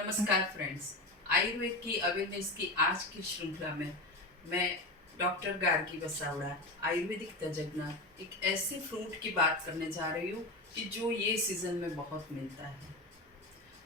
नमस्कार फ्रेंड्स। आयुर्वेद की अवेयरनेस की आज की श्रृंखला में मैं डॉक्टर गार्गी बसावड़ा, आयुर्वेदिक तज्ञ, एक ऐसे फ्रूट की बात करने जा रही हूँ कि जो ये सीज़न में बहुत मिलता है।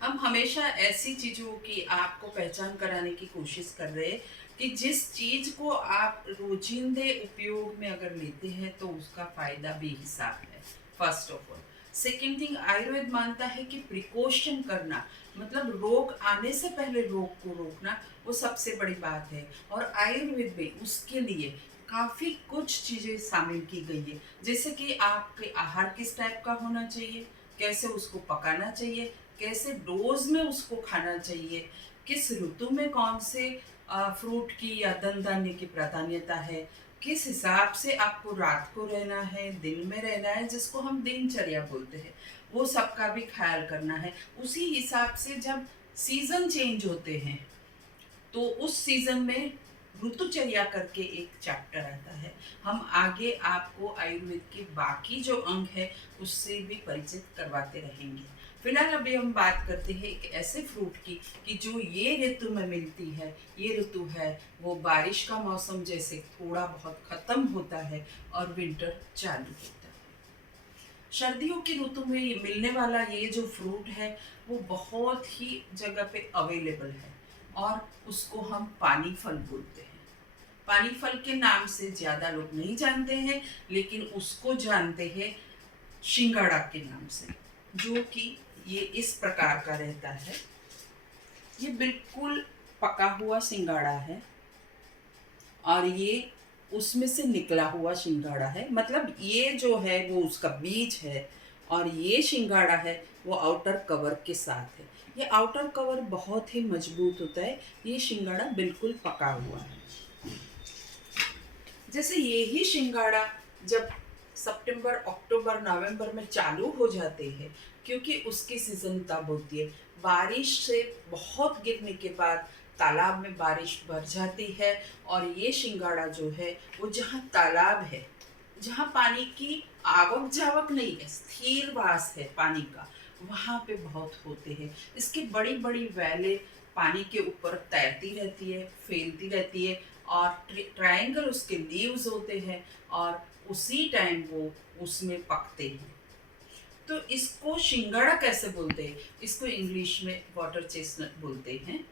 हम हमेशा ऐसी चीज़ों की आपको पहचान कराने की कोशिश कर रहे हैं कि जिस चीज़ को आप रोजिंदे उपयोग में अगर लेते हैं तो उसका फ़ायदा बेहिसाब है, first of all. Second thing, Ayurveda मानता है कि प्रिकॉशन करना, मतलब रोग आने से पहले रोग को रोकना, वो सबसे बड़ी बात है। और आयुर्वेद में उसके लिए काफ़ी कुछ चीज़ें शामिल की गई है, जैसे कि आपके आहार किस टाइप का होना चाहिए, कैसे उसको पकाना चाहिए, कैसे डोज में उसको खाना चाहिए, किस ऋतु में कौन से फ्रूट की या दन धान्य की प्राधान्यता है, किस हिसाब से आपको रात को रहना है, दिन में रहना है, जिसको हम दिनचर्या बोलते हैं, वो सबका भी ख्याल करना है। उसी हिसाब से जब सीज़न चेंज होते हैं तो उस सीज़न में ऋतुचर्या करके एक चैप्टर आता है। हम आगे आपको आयुर्वेद के बाकी जो अंग है उससे भी परिचित करवाते रहेंगे। फिलहाल अभी हम बात करते हैं एक ऐसे फ्रूट की कि जो ये ऋतु में मिलती है। ये ऋतु है वो बारिश का मौसम जैसे थोड़ा बहुत ख़त्म होता है और विंटर चालू होता है। सर्दियों की ऋतु में ये मिलने वाला ये जो फ्रूट है वो बहुत ही जगह पे अवेलेबल है और उसको हम पानी फल बोलते हैं। पानी फल के नाम से ज़्यादा लोग नहीं जानते हैं, लेकिन उसको जानते हैं शिंगाड़ा के नाम से, जो कि ये इस प्रकार का रहता है। ये बिल्कुल पका हुआ सिंगाड़ा है और ये उसमें से निकला हुआ शिंगाड़ा है, मतलब ये जो है वो उसका बीज है और ये शिंगाड़ा है वो आउटर कवर के साथ है। ये आउटर कवर बहुत ही मजबूत होता है। ये शिंगाड़ा बिल्कुल पका हुआ है। जैसे ये ही शिंगाड़ा जब सितंबर, अक्टूबर, नवंबर में चालू हो जाते हैं, क्योंकि उसकी सीजन तब होती है। बारिश से बहुत गिरने के बाद तालाब में बारिश भर जाती है और ये शिंगाड़ा जो है वो जहाँ तालाब है, जहाँ पानी की आवक जावक नहीं है, स्थिर वास है पानी का, वहाँ पे बहुत होते हैं। इसकी बड़ी बड़ी वैले पानी के ऊपर तैरती रहती है, फैलती रहती है और ट्रायंगल उसके लीव्स होते हैं और उसी टाइम वो उसमें पकते हैं। तो इसको शिंगाड़ा कैसे बोलते हैं? इसको इंग्लिश में वाटर चेस्टनट बोलते हैं।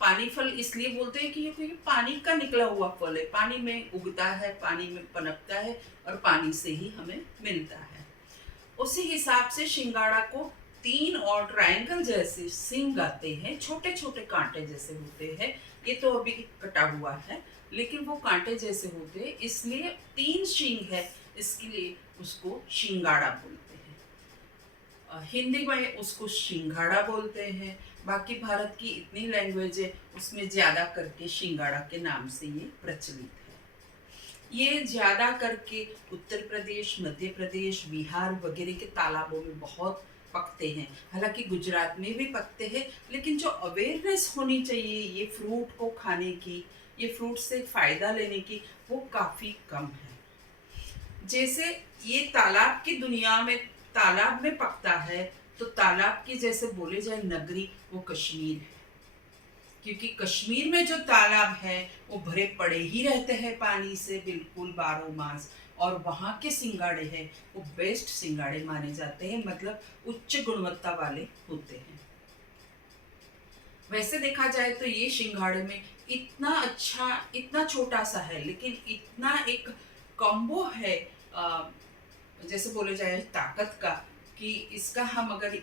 पानी फल इसलिए बोलते हैं कि ये क्योंकि पानी का निकला हुआ फल है, पानी में उगता है, पानी में पनपता है और पानी से ही हमें मिलता है। उसी हिसाब से शिंगाड़ा को तीन और ट्रायंगल जैसे सिंग आते हैं, छोटे छोटे कांटे जैसे होते हैं। ये तो अभी कटा हुआ है, लेकिन वो कांटे जैसे होते हैं, इसलिए तीन शिंग है, इसके लिए उसको शिंगाड़ा बोलते हैं। हिंदी में उसको शिंगाड़ा बोलते हैं। बाकी भारत की इतनी लैंग्वेज है, उसमें ज़्यादा करके शिंगाड़ा के नाम से ये प्रचलित है। ये ज़्यादा करके उत्तर प्रदेश, मध्य प्रदेश, बिहार वगैरह के तालाबों में बहुत पकते हैं। हालांकि गुजरात में भी पकते हैं, लेकिन जो अवेयरनेस होनी चाहिए ये फ्रूट को खाने की, ये फ्रूट से फ़ायदा लेने की, वो काफ़ी कम है। जैसे ये तालाब की दुनिया में तालाब में पकता है, तो तालाब की जैसे बोले जाए नगरी वो कश्मीर है, क्योंकि कश्मीर में जो तालाब है वो भरे पड़े ही रहते हैं पानी से बिल्कुल 12 मास। और वहाँ के सिंगाड़े हैं वो बेस्ट सिंगाड़े माने जाते हैं, मतलब उच्च गुणवत्ता वाले होते हैं। वैसे देखा जाए तो ये सिंघाड़े में इतना अच्छा, इतना छोटा सा है, लेकिन इतना एक कॉम्बो है, जैसे बोले जाए ताकत का, कि इसका हम अगर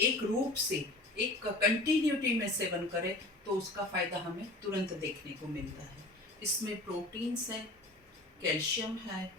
एक रूप से, एक कंटिन्यूटी में सेवन करें तो उसका फ़ायदा हमें तुरंत देखने को मिलता है। इसमें प्रोटीन्स है, कैल्शियम है,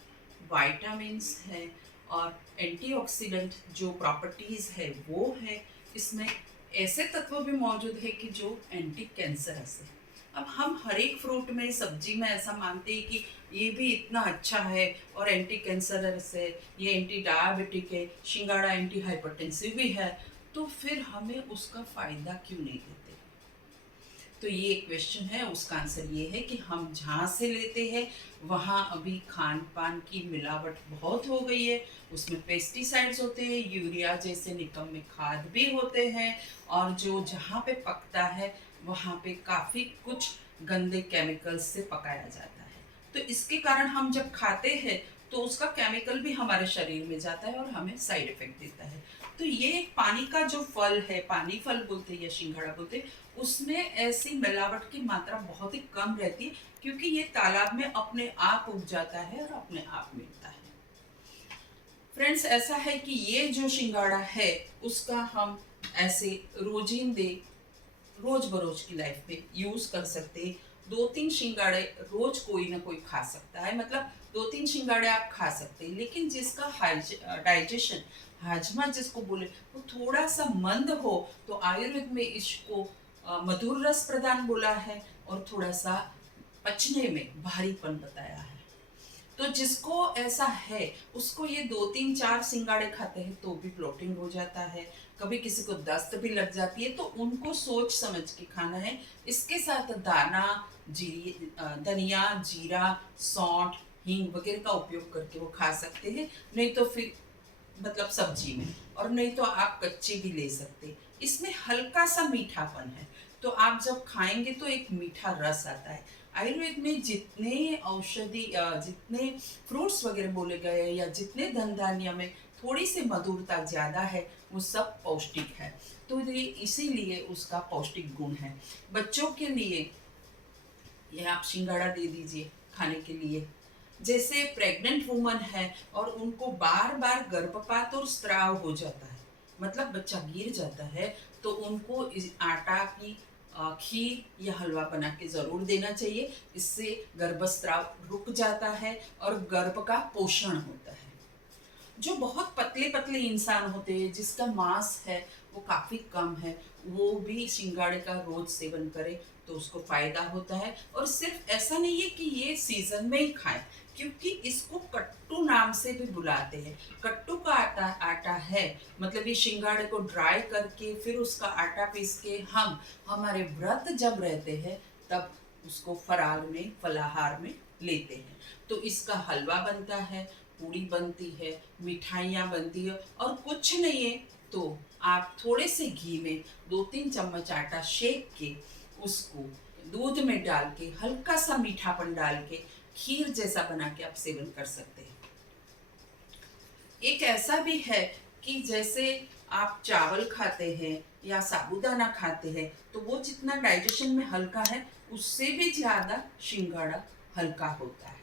वाइटामिन्स है और एंटीऑक्सीडेंट जो प्रॉपर्टीज़ है वो है। इसमें ऐसे तत्व भी मौजूद है कि जो एंटी कैंसरस है। अब हम हर एक फ्रूट में, सब्जी में ऐसा मानते हैं कि ये भी इतना अच्छा है और एंटी कैंसरस है, ये एंटी डायबिटिक है, शिंगाड़ा एंटी हाइपरटेंसिव भी है, तो फिर हमें उसका फ़ायदा क्यों नहीं देते? तो ये क्वेश्चन है, उसका आंसर ये है कि हम जहाँ से लेते हैं वहाँ अभी खान पान की मिलावट बहुत हो गई है। उसमें पेस्टिसाइड्स होते हैं, यूरिया जैसे निकम्मे खाद भी होते हैं, और जो जहाँ पे पकता है वहाँ पे काफ़ी कुछ गंदे केमिकल्स से पकाया जाता है। तो इसके कारण हम जब खाते हैं तो उसका केमिकल भी हमारे शरीर में जाता है और हमें साइड इफेक्ट देता है। तो ये एक पानी का जो फल है, पानी फल बोलते हैं या सिंघाड़ा बोलते हैं, उसमें ऐसी मिलावट की मात्रा बहुत ही कम रहती है, क्योंकि ये तालाब में अपने आप उग जाता है और अपने आप मिलता है। फ्रेंड्स, ऐसा है कि ये जो सिंघाड़ा है उसका हम ऐसे रोजिंदे रोज बरोज की लाइफ में यूज कर सकते हैं। 2-3 सिंघाड़े रोज कोई ना कोई खा सकता है, मतलब 2-3 सिंघाड़े आप खा सकते हैं, लेकिन जिसका डाइजेशन, हाजमा जिसको बोले, वो थोड़ा सा मंद हो, तो आयुर्वेद में इसको मधुर रस प्रदान बोला है, और थोड़ा सा पचने में भारीपन बताया है। तो जिसको ऐसा है उसको ये 2-3-4 सिंगाड़े खाते हैं तो भी ब्लोटिंग हो जाता है। कभी किसी को दस्त भी लग जाती है, तो उनको सोच समझ के खाना है। इसके साथ दाना, धनिया, जीरा, सौंठ, हींग वगैरह का उपयोग करके वो खा सकते हैं। नहीं तो फिर मतलब सब्जी में, और नहीं तो आप कच्ची भी ले सकते। इसमें हल्का सा मीठापन है, तो आप जब खाएंगे तो एक मीठा रस आता है। आयुर्वेद में जितने औषधि जितने फ्रूट्स वगैरह बोले गए हैं, या जितने धन धान्य में थोड़ी सी मधुरता ज़्यादा है, वो सब पौष्टिक है। तो ये इसीलिए उसका पौष्टिक गुण है। बच्चों के लिए ये आप सिंघाड़ा दे दीजिए खाने के लिए। जैसे प्रेग्नेंट वुमन है और उनको बार बार गर्भपात और स्त्राव हो जाता है, मतलब बच्चा गिर जाता है, तो उनको इस आटा की खीर या हलवा बना के ज़रूर देना चाहिए। इससे गर्भस्राव रुक जाता है और गर्भ का पोषण होता है। जो बहुत पतले पतले इंसान होते हैं, जिसका मांस है वो काफ़ी कम है, वो भी सिंगाड़े का रोज सेवन करे तो उसको फायदा होता है। और सिर्फ ऐसा नहीं है कि ये सीजन में ही खाएं, क्योंकि इसको कट्टू नाम से भी बुलाते हैं। कट्टू का आटा आटा है, मतलब ये सिंगाड़े को ड्राई करके फिर उसका आटा पीस के हम हमारे व्रत जब रहते हैं तब उसको फरार में, फलाहार में लेते हैं। तो इसका हलवा बनता है, पूड़ी बनती है, मिठाइयाँ बनती है, और कुछ नहीं है तो आप थोड़े से घी में 2-3 चम्मच आटा सेक के उसको दूध में डाल के हल्का सा मीठापन डाल के खीर जैसा बना के आप सेवन कर सकते हैं। एक ऐसा भी है कि जैसे आप चावल खाते हैं या साबूदाना खाते हैं, तो वो जितना डाइजेशन में हल्का है उससे भी ज़्यादा सिंघाड़ा हल्का होता है।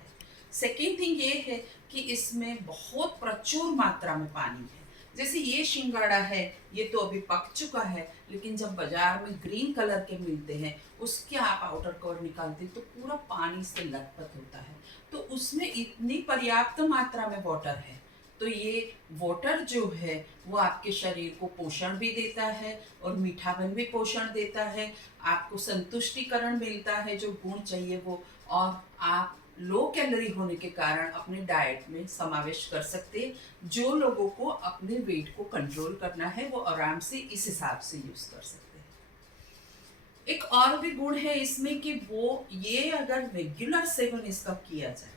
सेकेंड थिंग ये है कि इसमें बहुत प्रचुर मात्रा में पानी है। जैसे ये सिंघाड़ा है, ये तो अभी पक चुका है, लेकिन जब बाजार में ग्रीन कलर के मिलते हैं, उसके आप आउटर कवर निकालते तो पूरा पानी से लथपथ होता है। तो उसमें इतनी पर्याप्त मात्रा में वाटर है, तो ये वाटर जो है वो आपके शरीर को पोषण भी देता है और मीठापन भी पोषण देता है। आपको संतुष्टिकरण मिलता है, जो गुण चाहिए वो, और आप लो कैलोरी होने के कारण अपने डाइट में समावेश कर सकते हैं। जो लोगों को अपने वेट को कंट्रोल करना है वो आराम से इस हिसाब से यूज कर सकते हैं। एक और भी गुण है इसमें कि वो ये अगर रेगुलर सेवन इसका किया जाए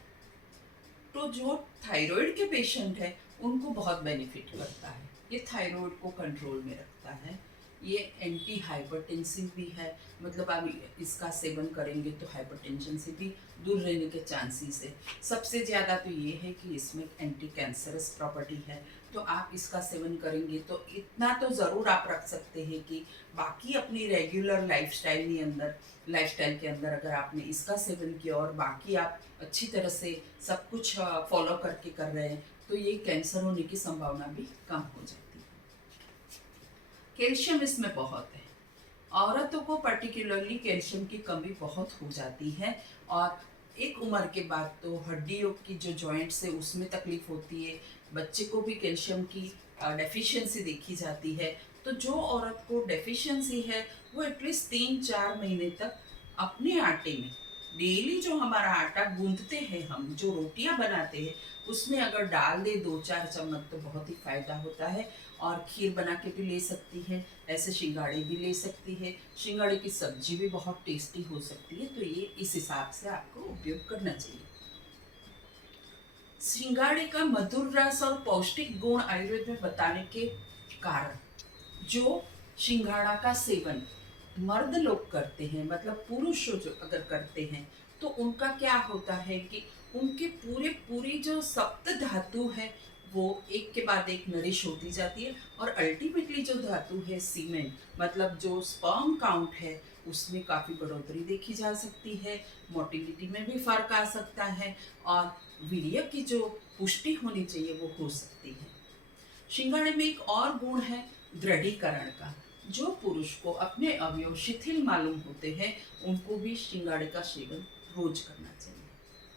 तो जो थायराइड के पेशेंट हैं उनको बहुत बेनिफिट करता है। ये थायराइड को कंट्रोल में रखता है। ये एंटी हाइपरटेंसिव भी है, मतलब आप इसका सेवन करेंगे तो हाइपरटेंशन से भी दूर रहने के चांसेस है। सबसे ज़्यादा तो ये है कि इसमें एंटी कैंसरस प्रॉपर्टी है, तो आप इसका सेवन करेंगे तो इतना तो ज़रूर आप रख सकते हैं कि बाकी अपनी रेगुलर लाइफस्टाइल के अंदर अगर आपने इसका सेवन किया और बाकी आप अच्छी तरह से सब कुछ फॉलो करके कर रहे हैं, तो ये कैंसर होने की संभावना भी कम हो जाती है। कैल्शियम इसमें बहुत है। औरतों को पर्टिकुलरली कैल्शियम की कमी बहुत हो जाती है, और एक उम्र के बाद तो हड्डियों की जो जॉइंट्स है उसमें तकलीफ होती है। बच्चे को भी कैल्शियम की डेफिशिएंसी देखी जाती है। तो जो औरत को डेफिशिएंसी है वो एटलीस्ट 3-4 महीने तक अपने आटे में, डेली जो हमारा आटा गूंथते हैं, हम जो रोटियां बनाते हैं उसमें अगर डाल दे 2-4 चम्मच तो बहुत ही फायदा होता है। और खीर बना के भी ले सकती है, ऐसे शिंगाड़े भी ले सकती है। शिंगाड़े की सब्जी भी बहुत टेस्टी हो सकती है, तो ये इस हिसाब से आपको उपयोग करना चाहिए। सिंगाड़े का मधुर रस और पौष्टिक गुण आयुर्वेद में बताने के कारण जो सिंघाड़ा का सेवन मर्द लोग करते हैं, मतलब पुरुष जो अगर करते हैं, तो उनका क्या होता है कि उनके पूरे पूरी जो सप्त धातु है वो एक के बाद एक नरिश होती जाती है, और अल्टीमेटली जो धातु है सीमेंट, मतलब जो स्पर्म काउंट है उसमें काफ़ी बढ़ोतरी देखी जा सकती है, मोटिलिटी में भी फर्क आ सकता है, और वीर्य की जो पुष्टि होनी चाहिए वो हो सकती है। शिंगाड़े में एक और गुण है दृढ़ीकरण का। जो पुरुष को अपने अवयव शिथिल मालूम होते हैं उनको भी शिंगाड़े का सेवन रोज करना चाहिए।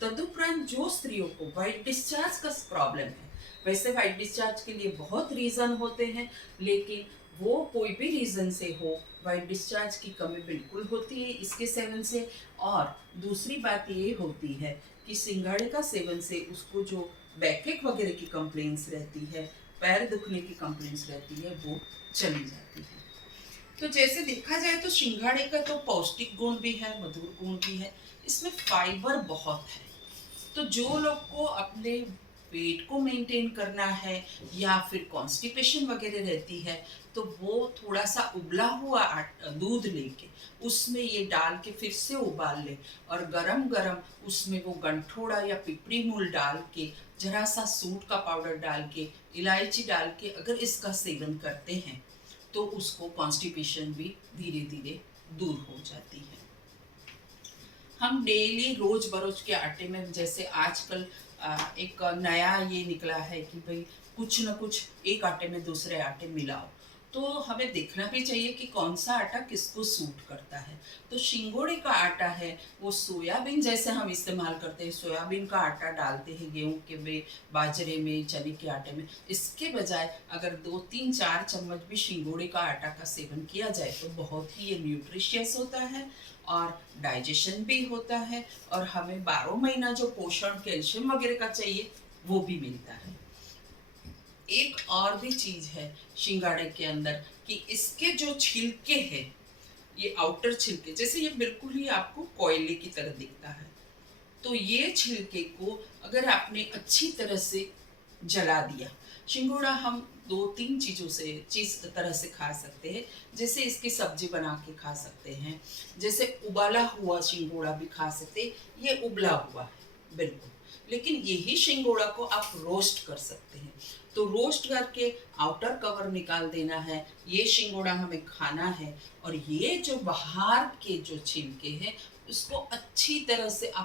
तदुपरांत जो स्त्रियों को वाइट डिस्चार्ज का प्रॉब्लम है, वैसे वाइट डिस्चार्ज के लिए बहुत रीज़न होते हैं, लेकिन वो कोई भी रीज़न से हो, वाइट डिस्चार्ज की कमी बिल्कुल होती है इसके सेवन से। और दूसरी बात ये होती है कि सिंघाड़े का सेवन से उसको जो बैकएक वगैरह की कंप्लेंट्स रहती है, पैर दुखने की कंप्लेंट्स रहती है, वो चली जाती है। तो जैसे देखा जाए तो सिंघाड़े का तो पौष्टिक गुण भी है, मधुर गुण भी है, इसमें फाइबर बहुत है। तो जो लोग को अपने वेट को मेंटेन करना है या फिर कॉन्स्टिपेशन वगैरह रहती है, तो वो थोड़ा सा उबला हुआ दूध लेके उसमें ये डाल के फिर से उबाल ले, और गरम गरम उसमें वो गंठोड़ा या पिपरी मूल डाल के, जरा सा सूंठ का पाउडर डाल के, इलायची डाल के अगर इसका सेवन करते हैं तो उसको कॉन्स्टिपेशन भी धीरे धीरे दूर हो जाती है। हम डेली रोज बरोज के आटे में, जैसे आजकल एक नया ये निकला है कि भाई कुछ न कुछ एक आटे में दूसरे आटे मिलाओ, तो हमें देखना भी चाहिए कि कौन सा आटा किसको सूट करता है। तो शिंगोड़े का आटा है वो सोयाबीन जैसे हम इस्तेमाल करते हैं, सोयाबीन का आटा डालते हैं गेहूं के में, बाजरे में, चने के आटे में, इसके बजाय अगर 2-3-4 चम्मच भी शिंगोड़े का आटा का सेवन किया जाए तो बहुत ही ये न्यूट्रिशियस होता है और डाइजेशन भी होता है, और हमें 12 महीना जो पोषण कैल्शियम वगैरह का चाहिए वो भी मिलता है। एक और भी चीज है शिंगाड़े के अंदर कि इसके जो छिलके हैं, ये आउटर छिलके, जैसे ये बिल्कुल ही आपको कोयले की तरह दिखता है, तो ये छिलके को अगर आपने अच्छी तरह से जला दिया, शिंगोड़ा हम 2-3 चीज तरह से खा सकते हैं। जैसे इसकी सब्जी बना के खा सकते हैं, जैसे उबाला हुआ शिंगोड़ा भी खा सकते हैं, ये उबला हुआ है बिल्कुल, लेकिन यही शिंगोड़ा को आप रोस्ट कर सकते हैं। तो रोस्ट करके आउटर कवर निकाल देना है, ये शिंगोड़ा हमें खाना है, और ये जो बाहर के जो छिलके हैं उसको अच्छी तरह से आप